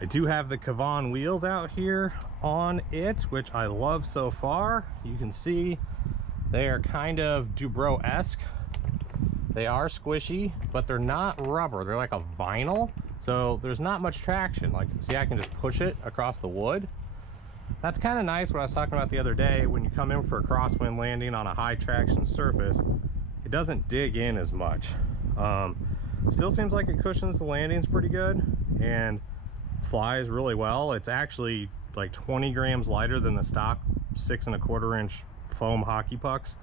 I do have the Kavan wheels out here on it, which I love so far. You can see they are kind of Dubro-esque. They are squishy, but they're not rubber. They're like a vinyl, so there's not much traction. Like, see, I can just push it across the wood. That's kind of nice. What I was talking about the other day, when you come in for a crosswind landing on a high traction surface, it doesn't dig in as much. Still seems like it cushions the landings pretty good and flies really well. It's actually like 20 grams lighter than the stock 6 1/4 inch foam hockey pucks.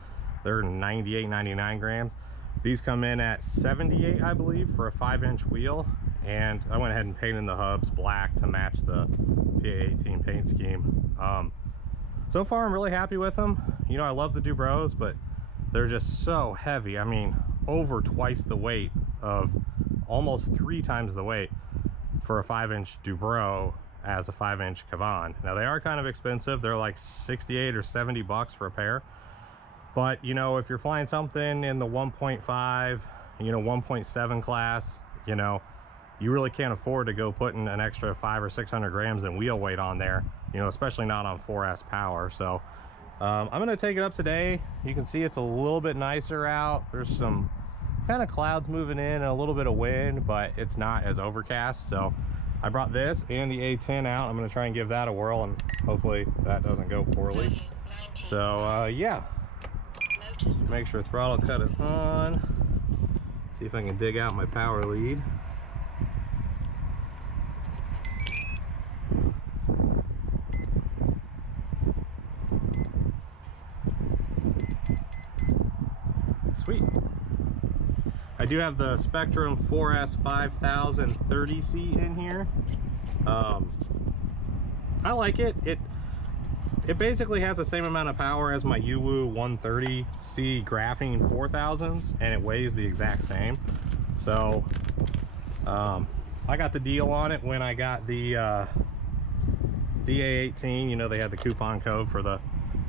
They're 98, 99 grams. These come in at 78, I believe, for a 5-inch wheel. And I went ahead and painted the hubs black to match the PA-18 paint scheme. So far, I'm really happy with them. You know, I love the Dubros, but they're just so heavy. I mean, over twice the weight of, almost 3 times the weight for a 5-inch Dubro as a 5-inch Kavan. Now, they are kind of expensive. They're like 68 or 70 bucks for a pair. But, you know, if you're flying something in the 1.5, you know, 1.7 class, you know, you really can't afford to go putting an extra 500 or 600 grams in wheel weight on there, you know, especially not on 4S power. So I'm going to take it up today. You can see it's a little bit nicer out. There's some kind of clouds moving in and a little bit of wind, but it's not as overcast. So I brought this and the A10 out. I'm going to try and give that a whirl, and hopefully that doesn't go poorly. So yeah, make sure throttle cut is on. See if I can dig out my power lead. Sweet. I do have the Spectrum 4S 5030C in here. I like it. It basically has the same amount of power as my Yuwu 130C Graphene 4000s, and it weighs the exact same. So I got the deal on it when I got the DA18. You know, they had the coupon code for the,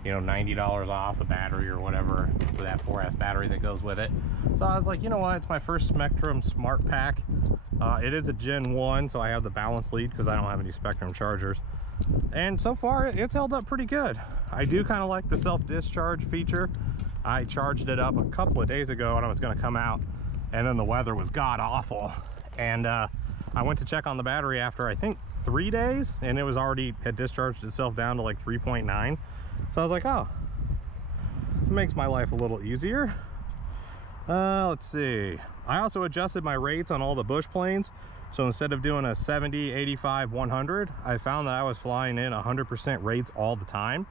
you know, $90 off a battery or whatever for that 4S battery that goes with it. So I was like, you know what, it's my first Spectrum Smart Pack. It is a Gen 1, so I have the balance lead because I don't have any Spectrum chargers. And so far, it's held up pretty good. I do kind of like the self-discharge feature. I charged it up a couple of days ago and I was going to come out, and then the weather was god-awful. And I went to check on the battery after, I think, 3 days, and it was already had discharged itself down to like 3.9. So I was like, oh, it makes my life a little easier. Let's see. I also adjusted my rates on all the bush planes. So instead of doing a 70, 85, 100, I found that I was flying in 100% rates all the time.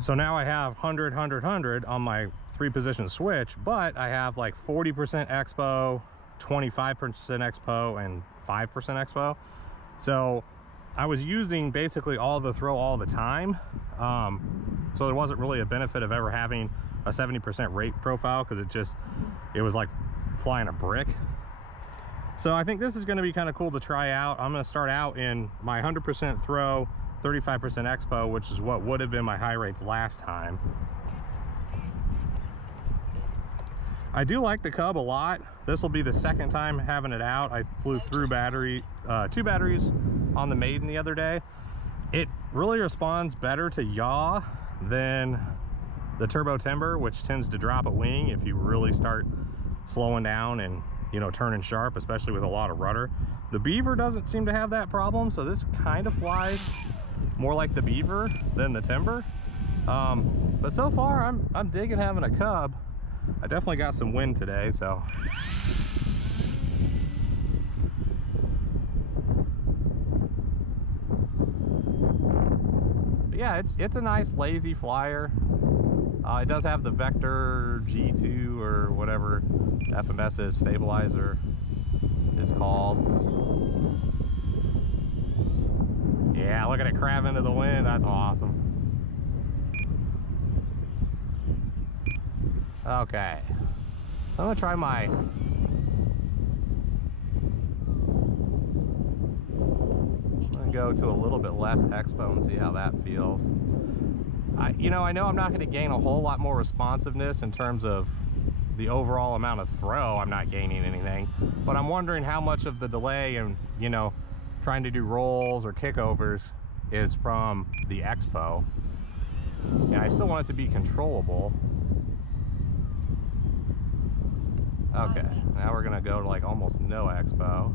So now I have 100, 100, 100 on my 3-position switch, but I have like 40% expo, 25% expo, and 5% expo. So I was using basically all the throw all the time. So there wasn't really a benefit of ever having a 70% rate profile, because it was like flying a brick. So I think this is going to be kind of cool to try out. I'm going to start out in my 100% throw, 35% expo, which is what would have been my high rates last time. I do like the Cub a lot. This will be the second time having it out. I flew through 2 batteries on the Maiden the other day. It really responds better to yaw than the Turbo Timber, which tends to drop a wing if you really start slowing down and, you know, turning sharp, especially with a lot of rudder. The Beaver doesn't seem to have that problem, so this kind of flies more like the Beaver than the Timber. But so far, I'm digging having a Cub. I definitely got some wind today, so. But yeah, it's a nice lazy flyer. It does have the Vector G2 or whatever FMS's stabilizer is called. Yeah, look at it crab into the wind. That's awesome. Okay, so I'm gonna try my go to a little bit less expo and see how that feels. You know, I know I'm not going to gain a whole lot more responsiveness in terms of the overall amount of throw. I'm not gaining anything, but I'm wondering how much of the delay and, you know, trying to do rolls or kickovers is from the Expo. And I still want it to be controllable. Okay, now we're gonna go to like almost no Expo.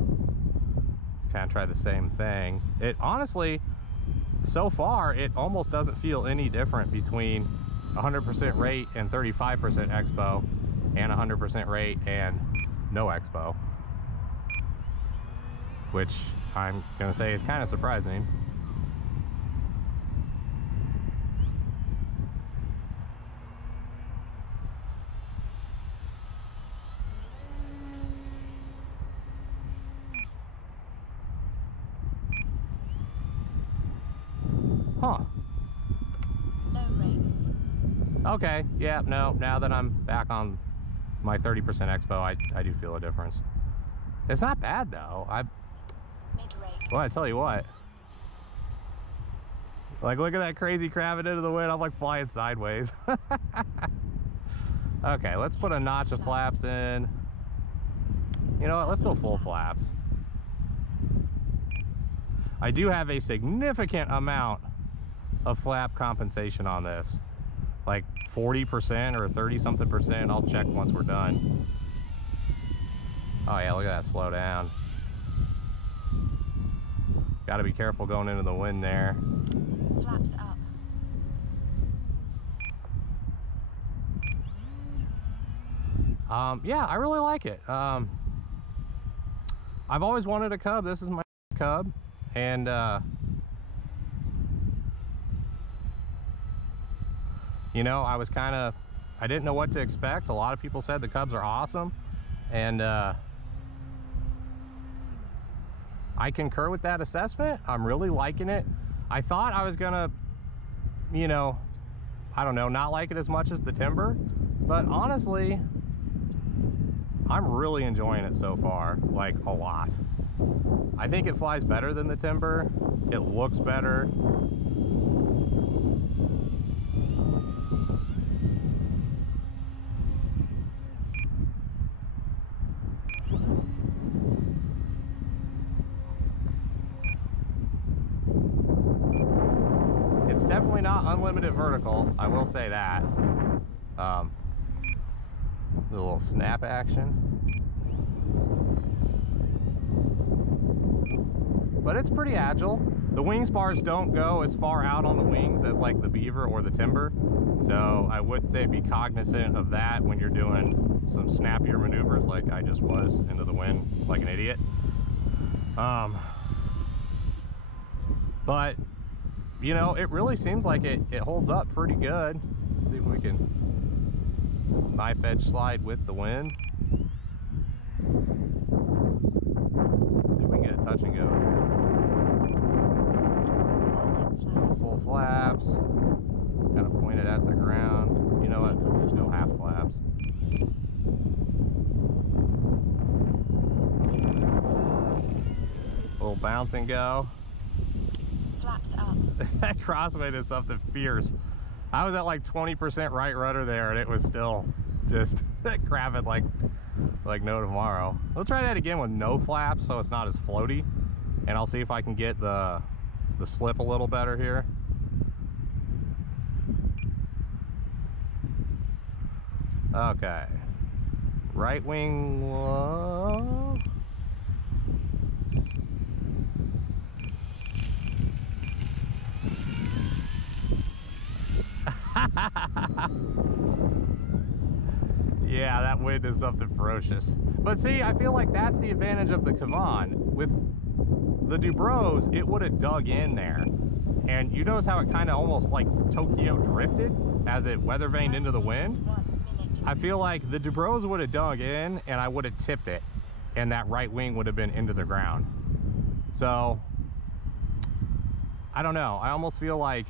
Kind of try the same thing. It honestly, so far, it almost doesn't feel any different between 100% rate and 35% Expo and 100% rate and no Expo. Which I'm gonna say is kind of surprising. Huh. No rates. Okay, yeah, no, now that I'm back on my 30% Expo, I do feel a difference. It's not bad though. Mid-rate. Well, I tell you what. Like, look at that crazy crabbing into the wind. I'm like flying sideways. Okay, let's put a notch of flaps in. You know what, let's go full flaps. I do have a significant amount of flap compensation on this, like 40% or 30 something percent. I'll check once we're done. Oh yeah, look at that slow down. Got to be careful going into the wind there. Flaps up. Yeah, I really like it. I've always wanted a Cub. This is my Cub, and you know, I didn't know what to expect. A lot of people said the Cubs are awesome, and I concur with that assessment. I'm really liking it. I thought I was gonna, you know, I don't know, not like it as much as the Timber, but honestly, I'm really enjoying it so far, like a lot. I think it flies better than the Timber. It looks better. It's definitely not unlimited vertical, I will say that. A little snap action. But it's pretty agile. The wing spars don't go as far out on the wings as like the Beaver or the Timber. So I would say be cognizant of that when you're doing some snappier maneuvers like I just was into the wind like an idiot. But you know, it really seems like it holds up pretty good. Let's see if we can knife edge slide with the wind. See if we can get a touch and go. Full flaps. Gotta point it at the ground. You know what? Let's go half flaps. A little bounce and go. Flaps up. That crosswind is something fierce. I was at like 20% right rudder there, and it was still just crabbing like no tomorrow. We'll try that again with no flaps, so it's not as floaty, and I'll see if I can get the slip a little better here. Okay, right wing low. Yeah, that wind is something ferocious. But see, I feel like that's the advantage of the Kavan. With the Dubros, it would have dug in there. And you notice how it kind of almost like Tokyo drifted as it weather vaned into the wind? I feel like the Dubros would have dug in and I would have tipped it, and that right wing would have been into the ground. So, I don't know. I almost feel like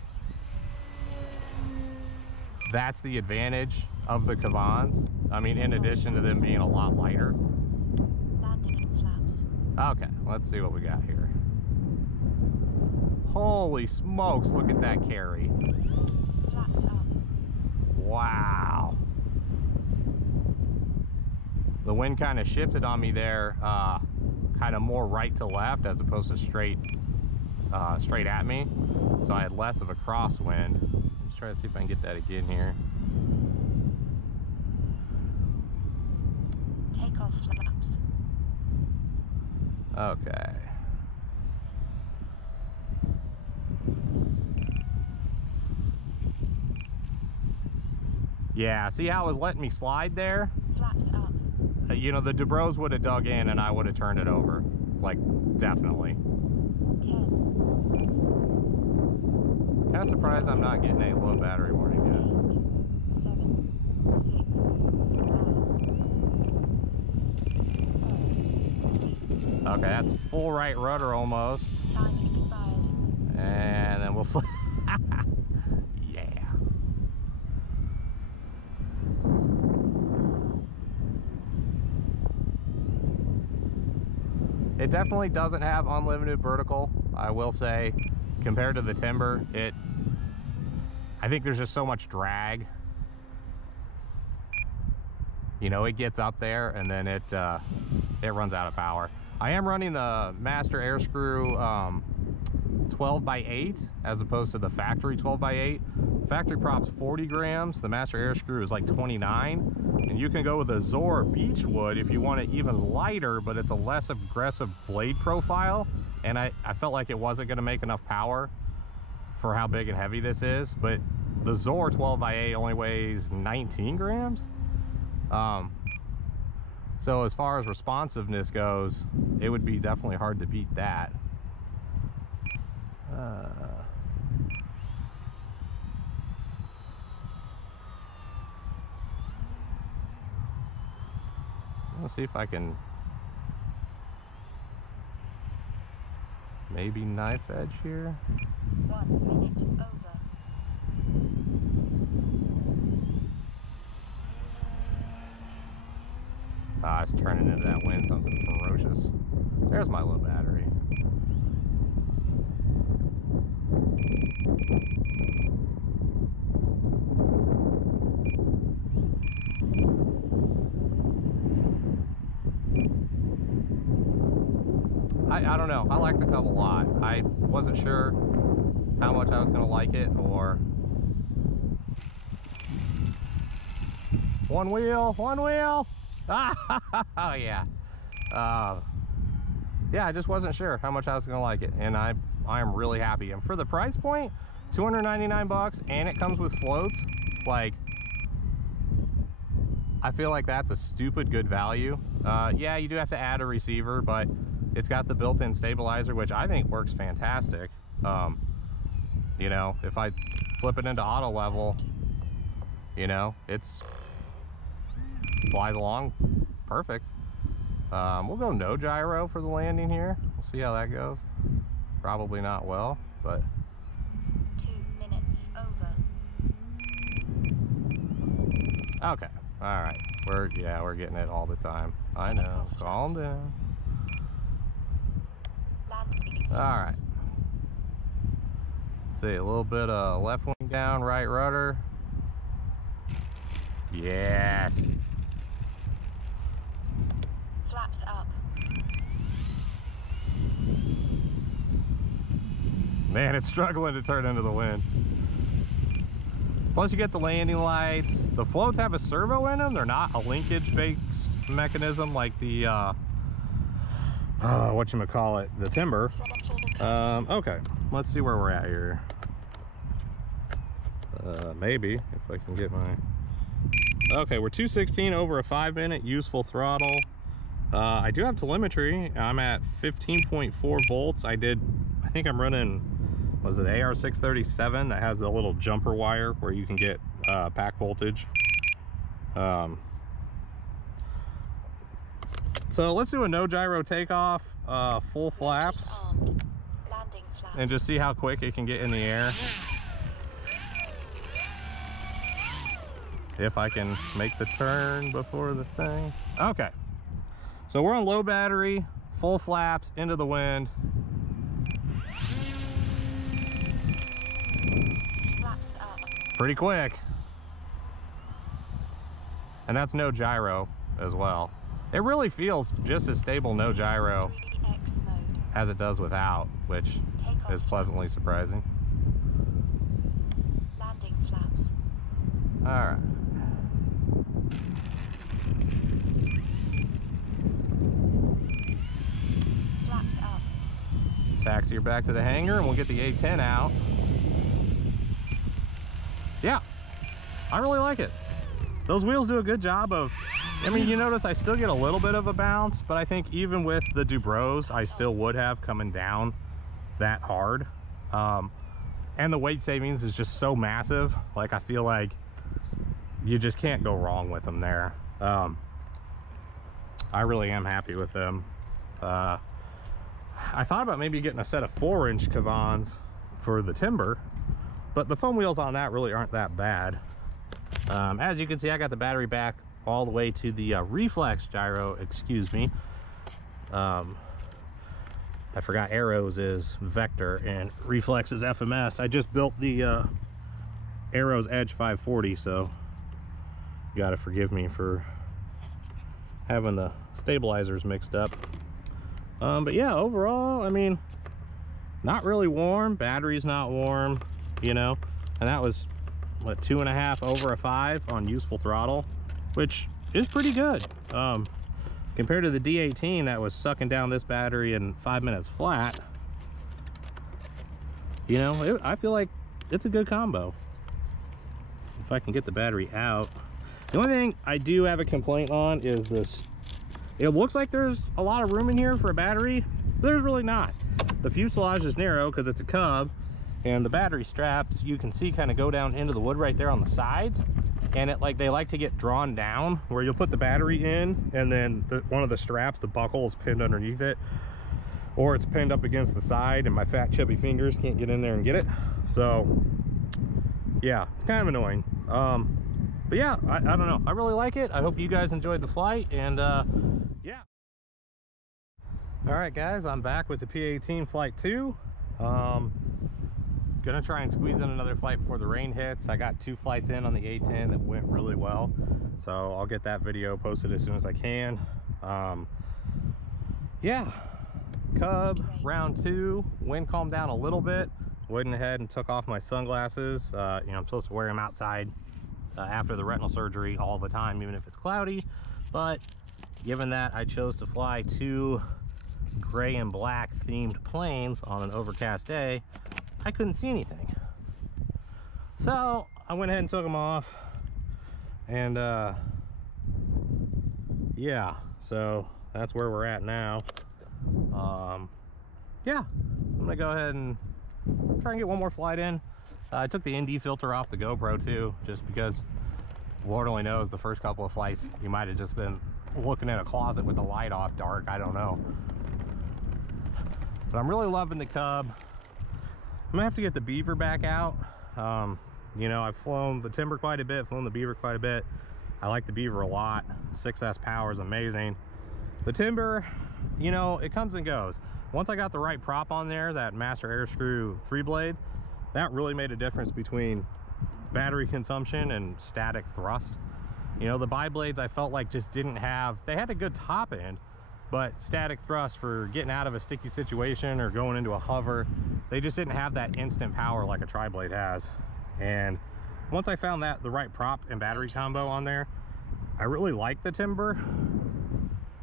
that's the advantage of the Kavans. I mean, in addition to them being a lot lighter. Landing in flaps. Okay, let's see what we got here. Holy smokes, look at that carry. Flaps up. Wow. The wind kind of shifted on me there kind of more right to left as opposed to straight at me. So I had less of a crosswind. Let's try to see if I can get that again here. Take off flaps. Okay. Yeah, see how it was letting me slide there? Flaps up. You know, the Dubros would have dug in and I would have turned it over. Like, definitely. 10. Kind of surprised I'm not getting a low battery warning yet. 7, 6, 5, 4, 3. Okay, that's full right rudder almost. Time expired. And then we'll slide. Yeah. It definitely doesn't have unlimited vertical, I will say. Compared to the timber, I think there's just so much drag. You know, it gets up there and then it runs out of power. I am running the master air screw 12x8 as opposed to the factory 12x8. Factory prop's 40 grams. The master air screw is like 29. And you can go with a Zor Beechwood if you want it even lighter, but it's a less aggressive blade profile. And I felt like it wasn't going to make enough power for how big and heavy this is. But the Zor 12x8 only weighs 19 grams. So as far as responsiveness goes, it would be definitely hard to beat that. Let's see if I can maybe knife edge here. 1 minute over. Ah, it's turning into that wind something ferocious. There's my low battery. I don't know. I like the Cub a lot. I wasn't sure how much I was going to like it, or... One wheel! One wheel! Oh, yeah. Yeah, I just wasn't sure how much I was going to like it, and I am really happy. And for the price point, $299, and it comes with floats, like, I feel like that's a stupid good value. Yeah, you do have to add a receiver, but it's got the built-in stabilizer, which I think works fantastic. You know, if I flip it into auto level, you know, it's flies along perfect. We'll go no gyro for the landing here. We'll see how that goes. Probably not well, but 2 minutes over. okay. All right. We're getting it all the time. I know. Calm down. All right. Let's see, a little bit of left wing down, right rudder. Yes. Flaps up. Man, it's struggling to turn into the wind. Plus you get the landing lights. The floats have a servo in them. They're not a linkage based mechanism like the whatchamacallit, the timber. Okay, let's see where we're at here. Maybe if I can get my... Okay, we're 216 over a 5-minute useful throttle. I do have telemetry. I'm at 15.4 volts. I think I'm running, was it AR637 that has the little jumper wire where you can get pack voltage. So let's do a no gyro takeoff, full flaps, Landing flaps. and just see how quick it can get in the air. If I can make the turn before the thing. Okay, so we're on low battery, full flaps, into the wind. Flaps up. Pretty quick. And that's no gyro as well. It really feels just as stable no gyro as it does without, which Takeoff is pleasantly surprising. landing flaps. All right. Flaps up. Taxi her back to the hangar and we'll get the A-10 out. Yeah, I really like it. Those wheels do a good job of, I mean, you notice I still get a little bit of a bounce, but I think even with the Dubros, I still would have coming down that hard. And the weight savings is just so massive. Like, I feel like you just can't go wrong with them there. I really am happy with them. I thought about maybe getting a set of 4-inch Cavans for the timber, but the foam wheels on that really aren't that bad. As you can see, I got the battery back all the way to the reflex gyro, excuse me. I forgot Arrows is Vector and Reflex is FMS. I just built the Arrows Edge 540, so you gotta forgive me for having the stabilizers mixed up. But yeah, overall, I mean, not really warm. Battery's not warm, you know, and that was what, 2.5 over a 5 on useful throttle, which is pretty good. Compared to the D18 that was sucking down this battery in 5 minutes flat, you know, I feel like it's a good combo. If I can get the battery out. The only thing I do have a complaint on is this. It looks like there's a lot of room in here for a battery. There's really not. The fuselage is narrow because it's a Cub, and the battery straps, you can see, kind of go down into the wood right there on the sides. And it, like, they like to get drawn down where you'll put the battery in, and then one of the straps, the buckle, is pinned underneath it, or it's pinned up against the side, and my fat chubby fingers can't get in there and get it. So yeah, it's kind of annoying. But yeah, I don't know, I really like it. I hope you guys enjoyed the flight, and yeah. All right guys, I'm back with the PA-18 flight 2. Gonna try and squeeze in another flight before the rain hits. I got 2 flights in on the A-10 that went really well, so I'll get that video posted as soon as I can. Yeah, Cub round 2. Wind calmed down a little bit. Went ahead and took off my sunglasses. You know, I'm supposed to wear them outside after the retinal surgery all the time, even if it's cloudy. But given that I chose to fly 2 gray and black themed planes on an overcast day, I couldn't see anything. So I went ahead and took them off, and yeah, so that's where we're at now. Yeah, I'm gonna go ahead and try and get one more flight in. I took the ND filter off the GoPro too, just because Lord only knows, the first couple of flights you might have just been looking at a closet with the light off dark, I don't know. But I'm really loving the Cub. I'm gonna have to get the Beaver back out. You know, I've flown the Timber quite a bit, flown the Beaver quite a bit. I like the Beaver a lot. 6S power is amazing. The Timber, you know, it comes and goes. Once I got the right prop on there, that Master Air Screw 3-blade, that really made a difference between battery consumption and static thrust. You know, the bi-blades I felt like just didn't have, they had a good top end, but static thrust for getting out of a sticky situation or going into a hover, they just didn't have that instant power like a tri-blade has. And once I found that the right prop and battery combo on there, I really like the Timber.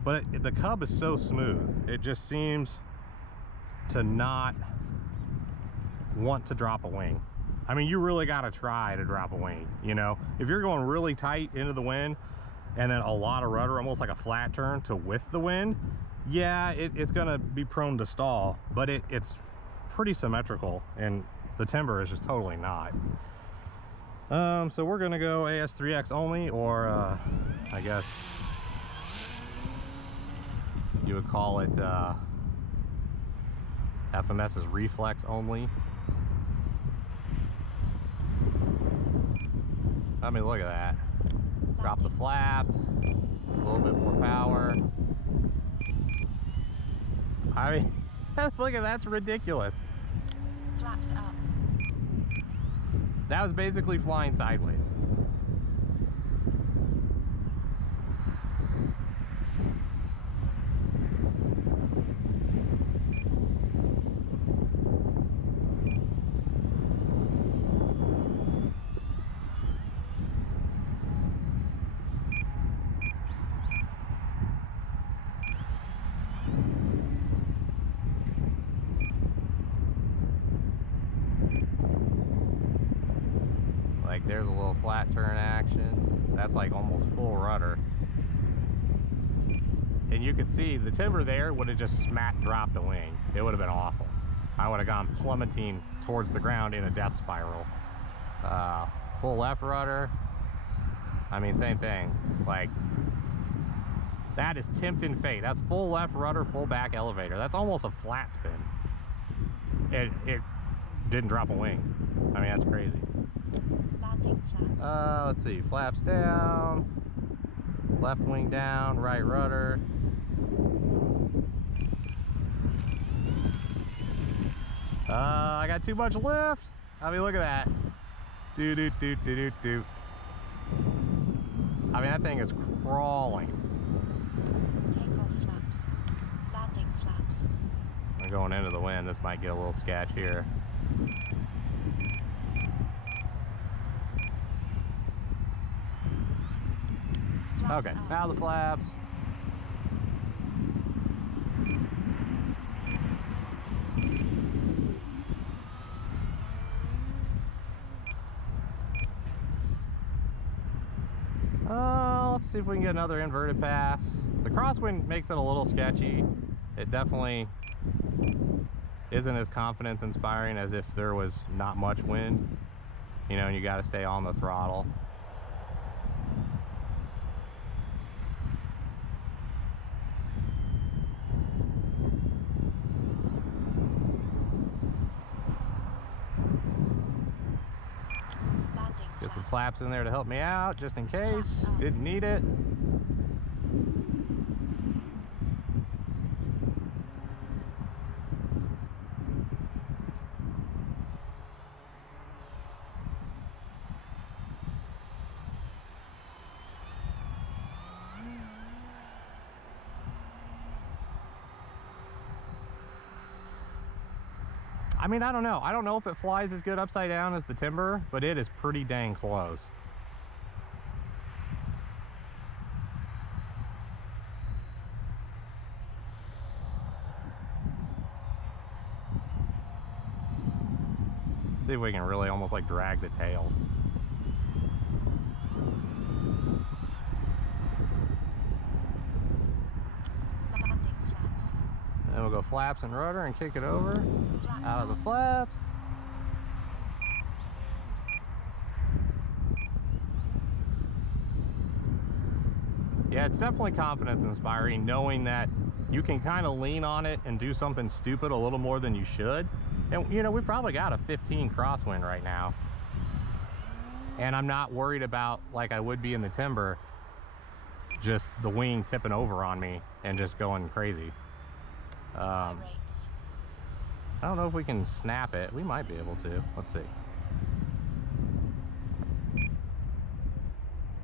But the Cub is so smooth, it just seems to not want to drop a wing. I mean, you really got to try to drop a wing, you know? If you're going really tight into the wind and then a lot of rudder, almost like a flat turn to with the wind, yeah, it's gonna be prone to stall, but it's pretty symmetrical, and the Timber is just totally not. So we're gonna go AS3X only, or I guess you would call it FMS's Reflex only. I mean, look at that. Drop the flaps, a little bit more power. I mean, look at that's ridiculous. Flaps up. That was basically flying sideways. There's a little flat turn action. That's like almost full rudder. And you could see the timber there would have just smack dropped the wing. It would have been awful. I would have gone plummeting towards the ground in a death spiral. Full left rudder. I mean, same thing. Like, that is tempting fate. That's full left rudder, full back elevator. That's almost a flat spin. It didn't drop a wing. I mean, that's crazy. Landing flaps. Let's see. Flaps down. Left wing down. Right rudder. I got too much lift. I mean, look at that. Do do do do do do. I mean, that thing is crawling. Takeoff flaps. Landing flaps. I'm going into the wind. This might get a little sketch here. Flaps Okay, up. now the flaps. Let's see if we can get another inverted pass. The crosswind makes it a little sketchy. It definitely isn't as confidence inspiring as if there was not much wind, you know, and you got to stay on the throttle. Get some flaps in there to help me out, just in case. Didn't need it. I mean, I don't know. I don't know if it flies as good upside down as the timber, but it is pretty dang close. See if we can really almost like drag the tail. Then we'll go flaps and rudder and kick it over. Out of the flaps. Yeah, it's definitely confidence inspiring knowing that you can kind of lean on it and do something stupid a little more than you should. And you know, we probably got a 15 crosswind right now. And I'm not worried about, like I would be in the timber, just the wing tipping over on me and just going crazy. I don't know if we can snap it. We might be able to. Let's see.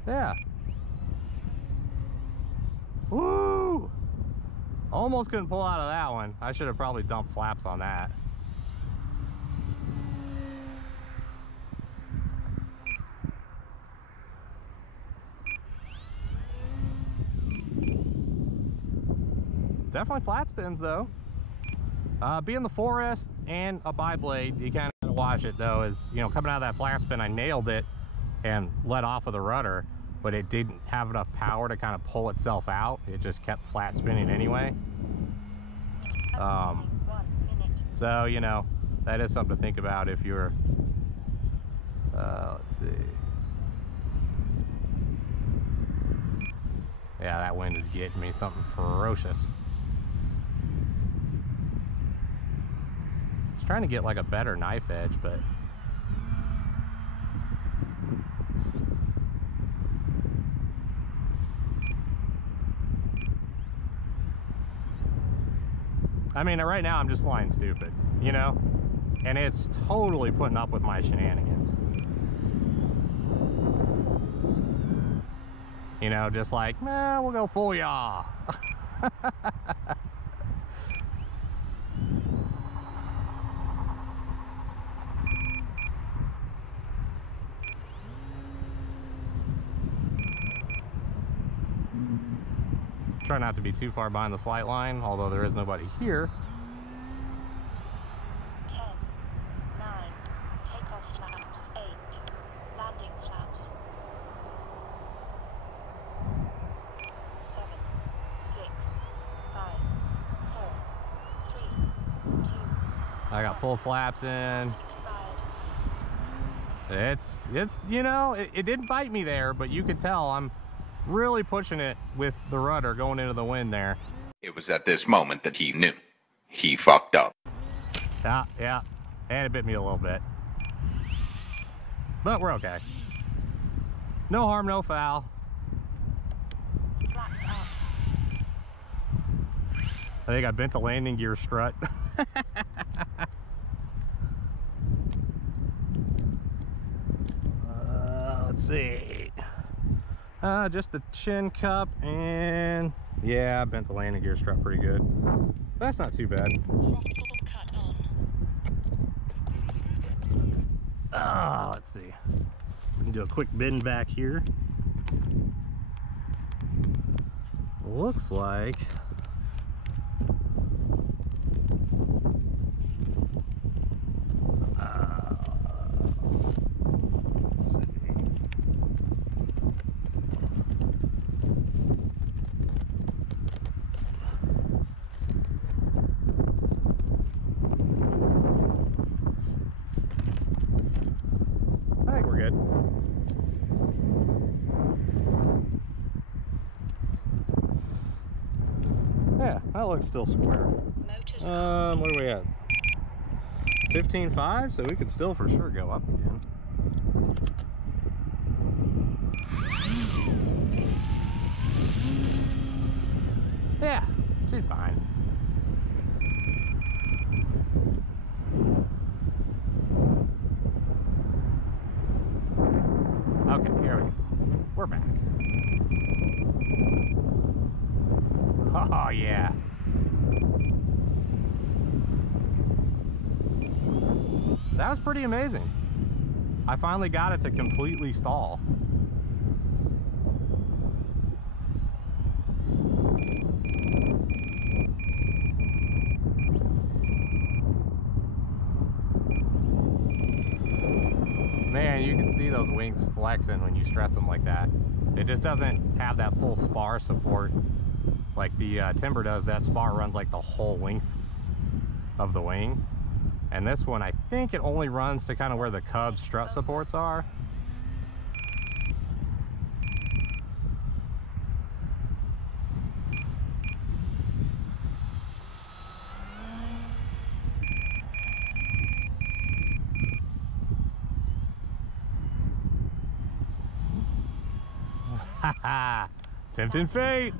Yeah. Woo! Almost couldn't pull out of that one. I should have probably dumped flaps on that. Definitely flat spins though. Being the forest and a bi-blade, you kind of gotta watch it though. Is, you know, coming out of that flat spin, I nailed it and let off of the rudder, but it didn't have enough power to kind of pull itself out. It just kept flat spinning anyway. So, you know, that is something to think about if you're, let's see. Yeah, that wind is getting me something ferocious. Just trying to get like a better knife edge, but I mean, right now I'm just flying stupid, you know? And it's totally putting up with my shenanigans. You know, just like, nah, we'll go full yaw. Try not to be too far behind the flight line, although there is nobody here. 10, 9, takeoff flaps, 8, landing I got full flaps in. It's you know, it didn't bite me there, but you could tell I'm really pushing it with the rudder going into the wind there. It was at this moment that he knew. He fucked up. Yeah, and it bit me a little bit. But we're okay. No harm, no foul. I think I bent the landing gear strut. Let's see. Just the chin cup and yeah, I bent the landing gear strut pretty good. That's not too bad. Let's see. We can do a quick bend back here. Looks like let's see. I think we're good. Yeah, that looks still square. What are we at? 15.5, so we could still for sure go up again. Yeah, she's fine. Okay, here we go. We're back. Oh yeah. That was pretty amazing. I finally got it to completely stall. Man, you can see those wings flexing when you stress them like that. It just doesn't have that full spar support like the timber does. That spar runs like the whole length of the wing. And this one, I think it only runs to kind of where the Cub strut supports are. Haha, tempting fate.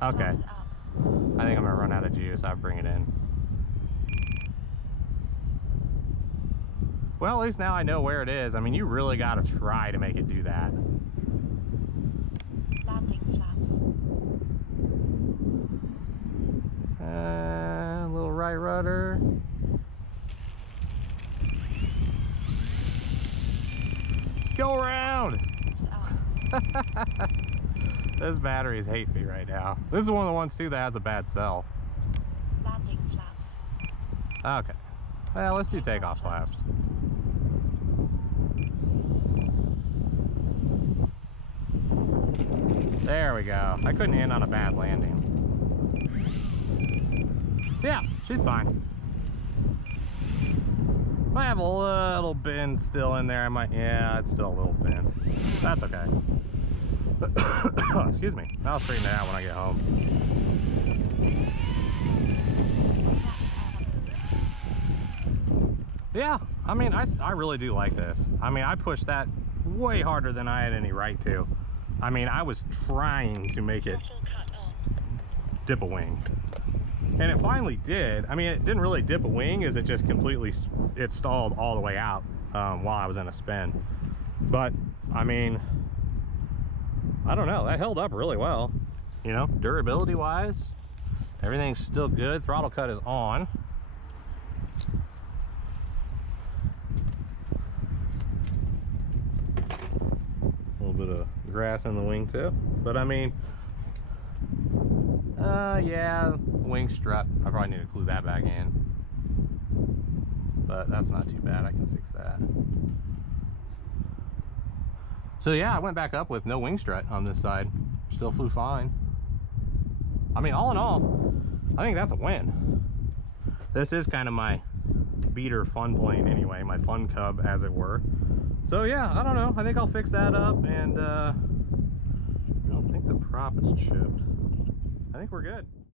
Okay, I think I'm gonna run out of juice. I'll bring it in. Well, at least now I know where it is. I mean, you really got to try to make it do that. Landing flaps. A little right rudder. Go around! This batteries hate me right now. This is one of the ones too that has a bad cell. Landing flaps. Okay. Well, let's do takeoff flaps. There we go. I couldn't end on a bad landing. Yeah, she's fine. Might have a little bend still in there. Yeah, it's still a little bend. That's okay. Excuse me. I'll straighten it out when I get home. Yeah, I mean, I really do like this. I mean, I pushed that way harder than I had any right to. I mean, I was trying to make it dip a wing. And it finally did. I mean, it didn't really dip a wing, as it just completely, it stalled all the way out while I was in a spin. But, I mean, I don't know, that held up really well. You know, durability wise, everything's still good. Throttle cut is on. A little bit of grass in the wing too. But I mean, yeah, wing strut. I probably need to glue that back in. But that's not too bad, I can fix that. So yeah, I went back up with no wing strut on this side. Still flew fine. I mean, all in all, I think that's a win. This is kind of my beater fun plane anyway, my fun cub as it were. So yeah, I don't know, I think I'll fix that up, and I don't think the prop is chipped. I think we're good.